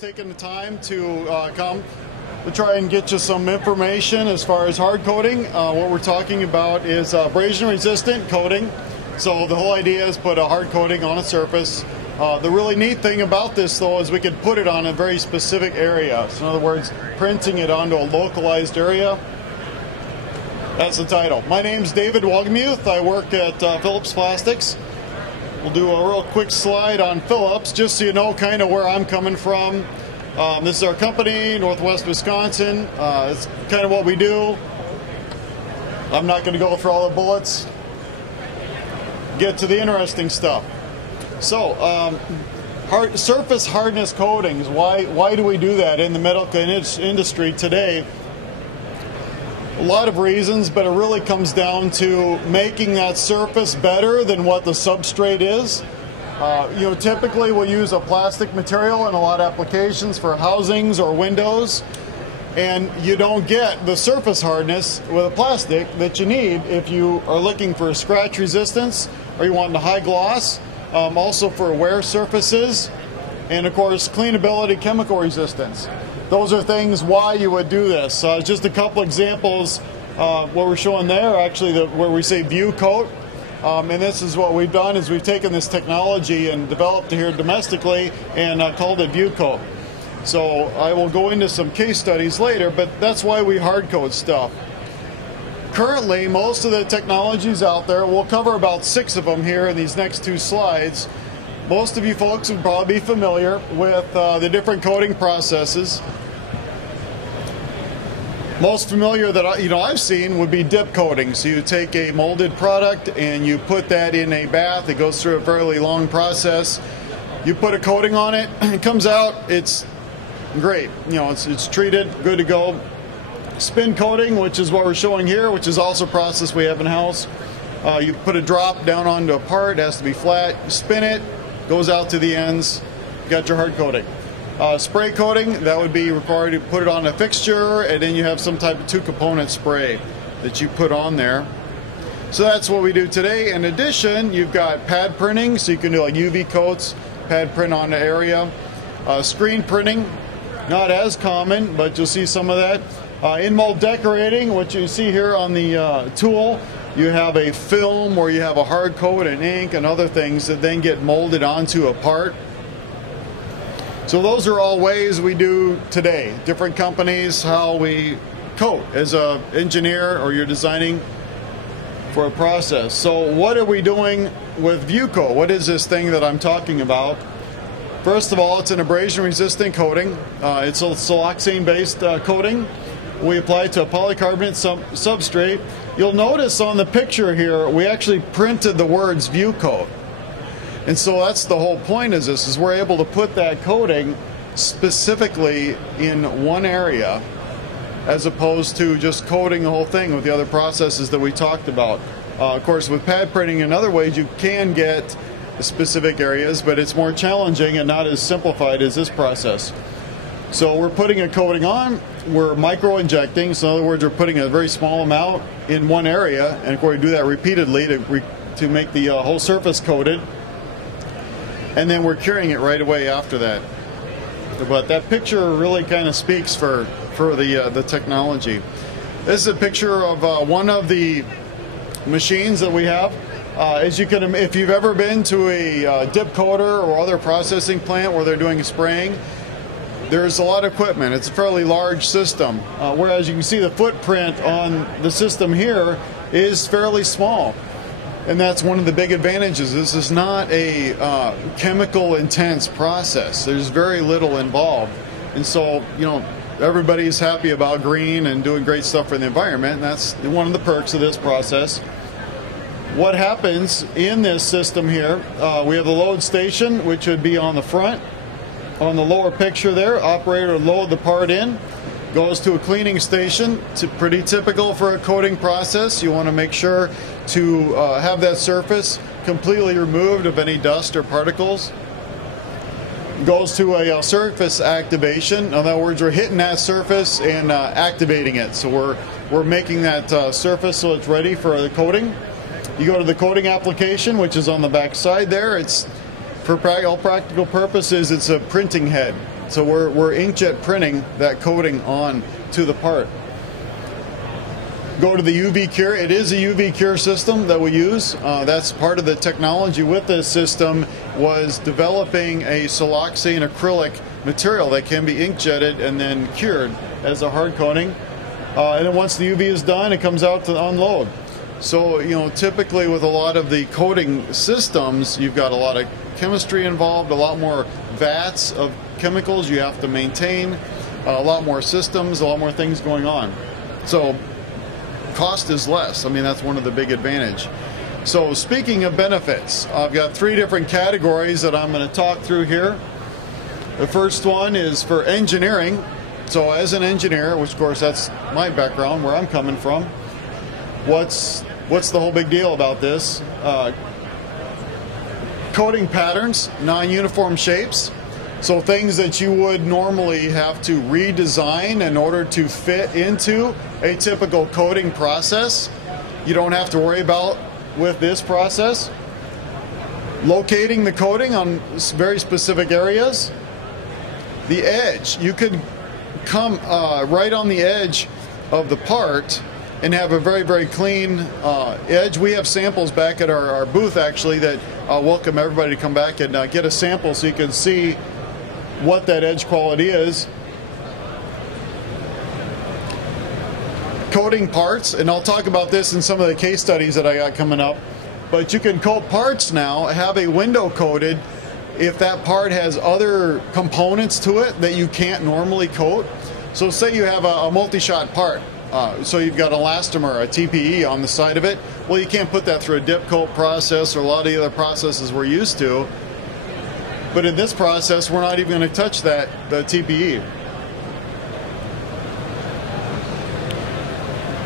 taking the time to come to try and get you some information as far as hard coating. What we're talking about is abrasion resistant coating. So the whole idea is put a hard coating on a surface. The really neat thing about this though is we could put it on a very specific area. So in other words, printing it onto a localized area. That's the title. My name's David Wolgemuth. I work at Phillips Plastics. We'll do a real quick slide on Phillips just so you know kind of where I'm coming from. This is our company, Northwest Wisconsin. It's kind of what we do. I'm not going to go through all the bullets. Get to the interesting stuff. So, surface hardness coatings. Why do we do that in the medical industry today? A lot of reasons, but it really comes down to making that surface better than what the substrate is. Typically we'll use a plastic material in a lot of applications for housings or windows, and you don't get the surface hardness with a plastic that you need if you are looking for scratch resistance or you want the high gloss, also for wear surfaces, and of course cleanability, chemical resistance. Those are things why you would do this. Just a couple examples. What we're showing there, actually, where we say ViewCo, and this is what we've done is we've taken this technology and developed it here domestically and called it ViewCo. So I will go into some case studies later, but that's why we hard coat stuff. Currently, most of the technologies out there, we'll cover about 6 of them here in these next 2 slides. Most of you folks would probably be familiar with the different coating processes. Most familiar that I've seen would be dip coating. So you take a molded product and you put that in a bath. It goes through a fairly long process. You put a coating on it, it comes out, it's great. It's treated, good to go. Spin coating, which is what we're showing here, which is also a process we have in-house. You put a drop down onto a part, it has to be flat, you spin it, goes out to the ends, you got your hard coating. Spray coating, that would be required to put it on a fixture, and then you have some type of 2-component spray that you put on there. So that's what we do today. In addition, you've got pad printing, so you can do like UV coats, pad print on the area. Screen printing, not as common, but you'll see some of that. In-mold decorating, what you see here on the tool, you have a film where you have a hard coat and ink and other things that then get molded onto a part. So those are all ways we do today. Different companies, how we coat as an engineer or you're designing for a process. So what are we doing with ViewCo? What is this thing that I'm talking about? First of all, it's an abrasion resistant coating. It's a siloxane based coating. We apply it to a polycarbonate substrate. You'll notice on the picture here, we actually printed the words ViewCo. And so that's the whole point is this, is we're able to put that coating specifically in one area as opposed to just coating the whole thing with the other processes that we talked about. Of course, with pad printing in other ways, you can get specific areas, but it's more challenging and not as simplified as this process. So we're putting a coating on, we're micro-injecting, so in other words, we're putting a very small amount in one area, and of course we do that repeatedly to make the whole surface coated. And then we're curing it right away after that. But that picture really kind of speaks for the technology. This is a picture of one of the machines that we have. As you can, if you've ever been to a dip coater or other processing plant where they're doing spraying, there's a lot of equipment. It's a fairly large system. Whereas you can see the footprint on the system here is fairly small. And that's one of the big advantages. This is not a chemical intense process. There's very little involved. And so, everybody's happy about green and doing great stuff for the environment. And that's one of the perks of this process. What happens in this system here, we have the load station, which would be on the front. On the lower picture there, operator would load the part in, goes to a cleaning station. It's pretty typical for a coating process. You want to make sure to have that surface completely removed of any dust or particles. Goes to a surface activation. In other words, we're hitting that surface and activating it. So we're making that surface so it's ready for the coating. You go to the coating application, which is on the back side there. It's, for all practical purposes, it's a printing head. So we're inkjet printing that coating on to the part. Go to the UV cure. It is a UV cure system that we use. That's part of the technology with this system, was developing a siloxane acrylic material that can be inkjetted and then cured as a hard coating. And then once the UV is done, it comes out to unload. So, you know, typically with a lot of the coating systems, you've got a lot of chemistry involved, a lot more vats of chemicals you have to maintain, a lot more systems, a lot more things going on. So cost is less. I mean, that's one of the big advantage. So speaking of benefits, I've got 3 different categories that I'm going to talk through here. The first one is for engineering. So as an engineer, which of course that's my background, where I'm coming from, what's the whole big deal about this? Coating patterns, non-uniform shapes. So things that you would normally have to redesign in order to fit into a typical coating process, you don't have to worry about with this process. Locating the coating on very specific areas. The edge, you could come right on the edge of the part and have a very, very clean edge. We have samples back at our booth actually that welcome everybody to come back and get a sample so you can see what that edge quality is. Coating parts, and I'll talk about this in some of the case studies that I got coming up, but you can coat parts now, have a window coated if that part has other components to it that you can't normally coat. So say you have a multi-shot part, so you've got an elastomer, a TPE on the side of it. Well, you can't put that through a dip coat process or a lot of the other processes we're used to. But in this process, we're not even going to touch the TPE.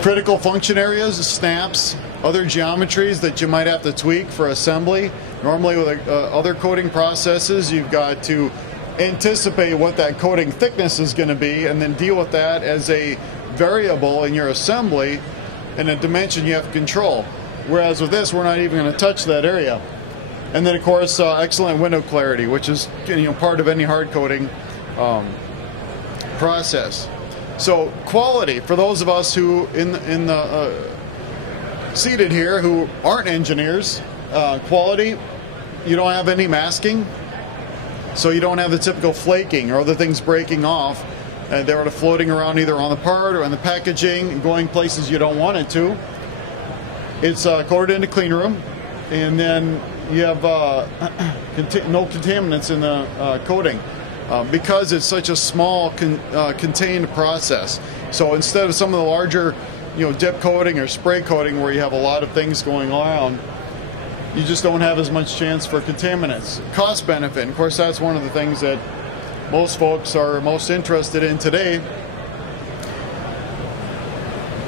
Critical function areas, snaps, other geometries that you might have to tweak for assembly. Normally with other coating processes, you've got to anticipate what that coating thickness is going to be and then deal with that as a variable in your assembly and a dimension you have to control. Whereas with this, we're not even going to touch that area. And then, of course, excellent window clarity, which is, you know, part of any hard coating process. So quality, for those of us who seated here who aren't engineers, quality, you don't have any masking, so you don't have the typical flaking or other things breaking off. They're floating around either on the part or in the packaging and going places you don't want it to. It's coated in a clean room, and then you have no contaminants in the coating because it's such a small contained process. So instead of some of the larger, you know, dip coating or spray coating where you have a lot of things going on, you just don't have as much chance for contaminants. Cost benefit, and of course that's one of the things that most folks are most interested in today.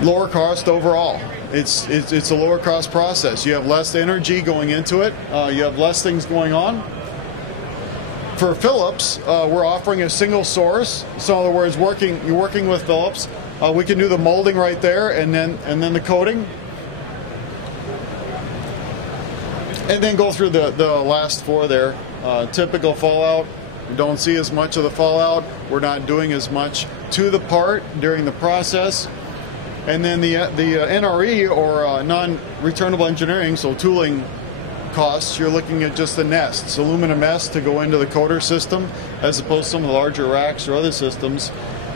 Lower cost overall. It's a lower cost process. You have less energy going into it. You have less things going on. For Phillips, we're offering a single source. So in other words, you're working with Phillips. We can do the molding right there, and then the coating, and then go through the last 4 there. Typical fallout. We don't see as much of the fallout. We're not doing as much to the part during the process. And then the NRE, or non-returnable engineering, so tooling costs, you're looking at just the nests, aluminum nests to go into the coater system, as opposed to some of the larger racks or other systems.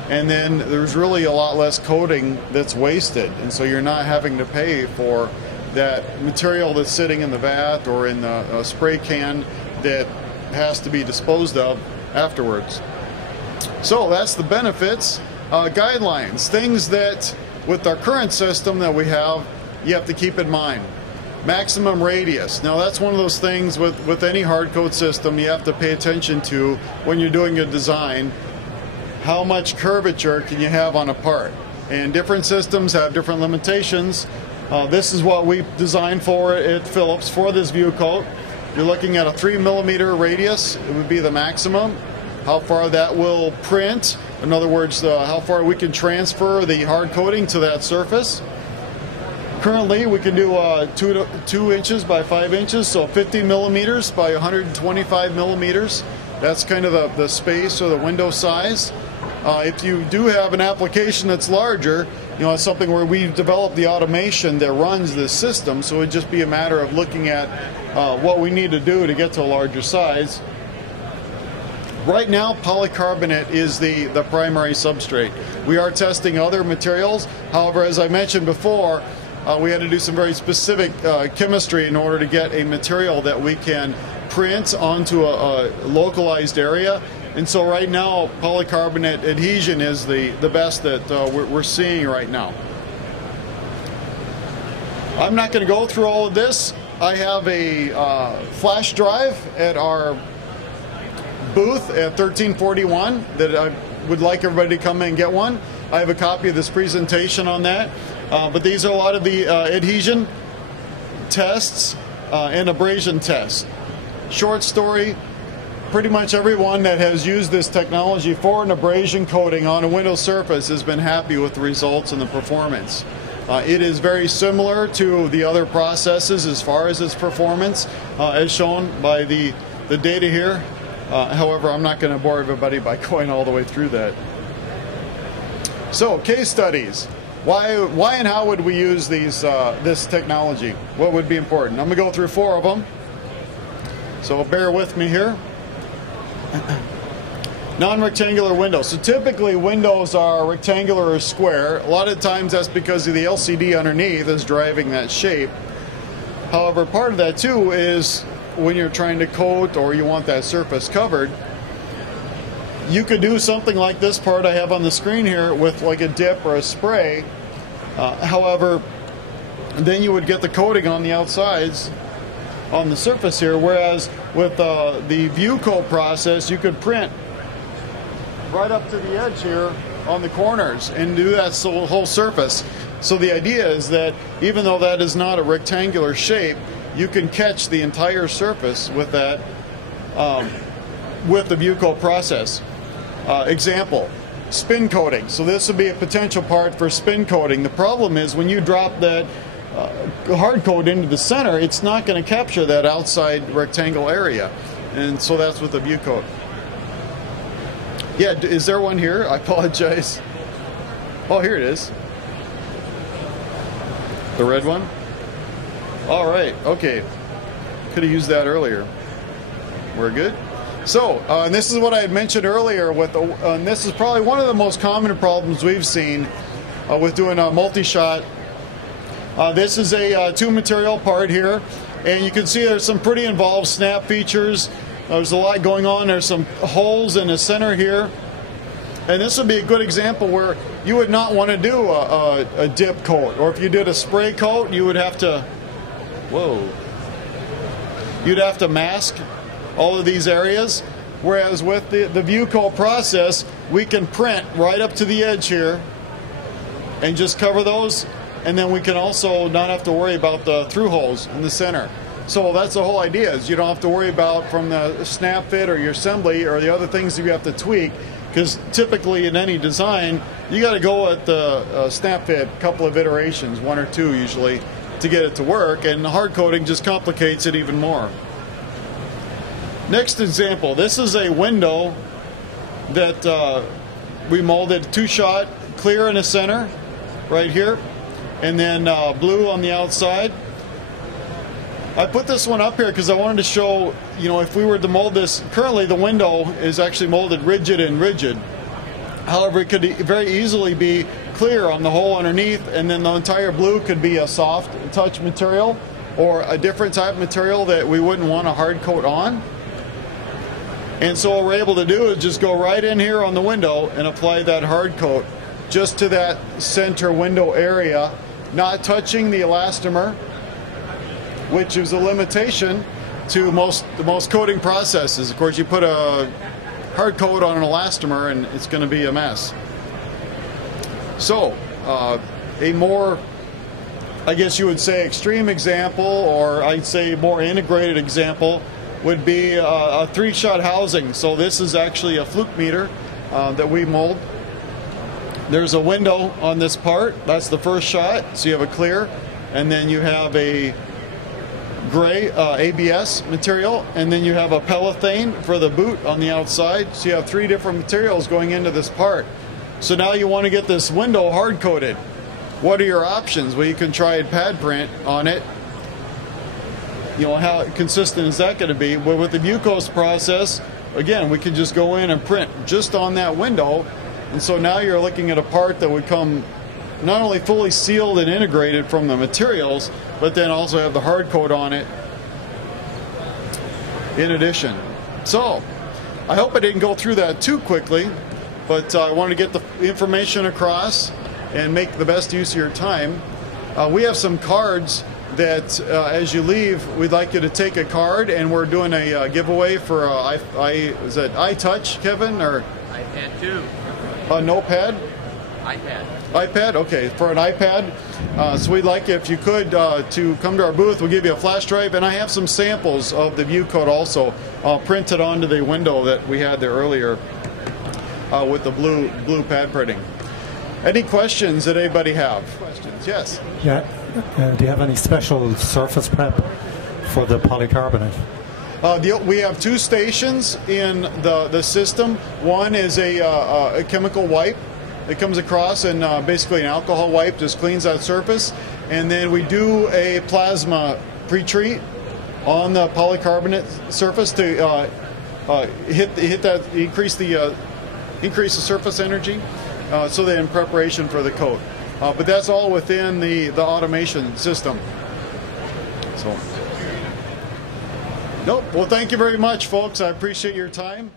And then there's really a lot less coating that's wasted, and so you're not having to pay for that material that's sitting in the vat or in the spray can that has to be disposed of afterwards. So that's the benefits. Guidelines, things that with our current system that we have, you have to keep in mind. Maximum radius. Now that's one of those things with any hard coat system you have to pay attention to when you're doing a design. How much curvature can you have on a part? And different systems have different limitations. This is what we designed for at Phillips for this ViewCo. You're looking at a 3mm radius. It would be the maximum. How far that will print. In other words, how far we can transfer the hard coating to that surface. Currently, we can do 2 inches by 5 inches, so 50 millimeters by 125 millimeters. That's kind of the space or the window size. If you do have an application that's larger, it's something where we've developed the automation that runs this system, so it'd just be a matter of looking at what we need to do to get to a larger size. Right now, polycarbonate is the primary substrate. We are testing other materials. However, as I mentioned before, we had to do some very specific chemistry in order to get a material that we can print onto a localized area. And so right now, polycarbonate adhesion is the best that we're seeing right now. I'm not going to go through all of this. I have a flash drive at our booth at 1341 that I would like everybody to come in and get one. I have a copy of this presentation on that. But these are a lot of the adhesion tests and abrasion tests. Short story, pretty much everyone that has used this technology for an abrasion coating on a window surface has been happy with the results and the performance. It is very similar to the other processes as far as its performance, as shown by the data here. However, I'm not going to bore everybody by going all the way through that. So, case studies. Why and how would we use this technology? What would be important? I'm going to go through 4 of them. So bear with me here. Non-rectangular windows. So typically windows are rectangular or square. A lot of times that's because of the LCD underneath is driving that shape. However, part of that too is when you're trying to coat or you want that surface covered, you could do something like this part I have on the screen here with like a dip or a spray. However, then you would get the coating on the outsides on the surface here, whereas with the ViewCo process, you could print right up to the edge here on the corners and do that whole surface. So the idea is that even though that is not a rectangular shape, you can catch the entire surface with that, with the ViewCo process. Example, spin coating. So this would be a potential part for spin coating. The problem is when you drop that hard coat into the center, it's not going to capture that outside rectangle area. And so that's with the ViewCo. Yeah, is there one here? I apologize. Oh, here it is. The red one? All right, okay. Could have used that earlier. We're good? So, and this is what I had mentioned earlier with and this is probably one of the most common problems we've seen with doing a multi-shot. This is a 2-material part here, and you can see there's some pretty involved snap features. There's a lot going on. There's some holes in the center here, and this would be a good example where you would not want to do a dip coat, or if you did a spray coat, you would have to, you'd have to mask all of these areas. Whereas with the ViewCo process, we can print right up to the edge here and just cover those. And then we can also not have to worry about the through holes in the center. So that's the whole idea, is you don't have to worry about from the snap fit or your assembly or the other things that you have to tweak, because typically in any design, you got to go at the snap fit a couple of iterations, 1 or 2 usually, to get it to work, and hard coating just complicates it even more. Next example, this is a window that we molded 2-shot, clear in the center, right here, and then blue on the outside. I put this one up here because I wanted to show, if we were to mold this, currently the window is actually molded rigid and rigid. However, it could very easily be clear on the hole underneath, and then the entire blue could be a soft touch material or a different type of material that we wouldn't want a hard coat on. And so what we're able to do is just go right in here on the window and apply that hard coat just to that center window area, not touching the elastomer, which is a limitation to most coating processes. Of course, you put a hard coat on an elastomer and it's going to be a mess. So, a more, I guess you would say, extreme example, or I'd say more integrated example, would be a 3-shot housing. So this is actually a fluke meter that we mold. There's a window on this part. That's the first shot. So you have a clear, and then you have a gray ABS material, and then you have a polythene for the boot on the outside. So you have 3 different materials going into this part. So now you want to get this window hard coated. What are your options? Well, you can try a pad print on it. You know, how consistent is that going to be? Well, with the ViewCo's process, again, we can just go in and print just on that window. And so now you're looking at a part that would come not only fully sealed and integrated from the materials, but then also have the hard coat on it in addition. So I hope I didn't go through that too quickly, but I want to get the information across and make the best use of your time. We have some cards that as you leave, we'd like you to take a card, and we're doing a giveaway for is that iTouch, Kevin, or iPad 2. Notepad? iPad, okay, for an iPad. So we'd like, if you could, to come to our booth. We'll give you a flash drive, and I have some samples of the ViewCo also printed onto the window that we had there earlier with the blue pad printing. Any questions that anybody have? Questions? Yes. Yeah. Do you have any special surface prep for the polycarbonate? We have 2 stations in the system. One is a chemical wipe. It comes across, and basically an alcohol wipe just cleans that surface. And then we do a plasma pre-treat on the polycarbonate surface to hit that, increase the surface energy, so that in preparation for the coat. But that's all within the automation system. So, nope. Well, thank you very much, folks. I appreciate your time.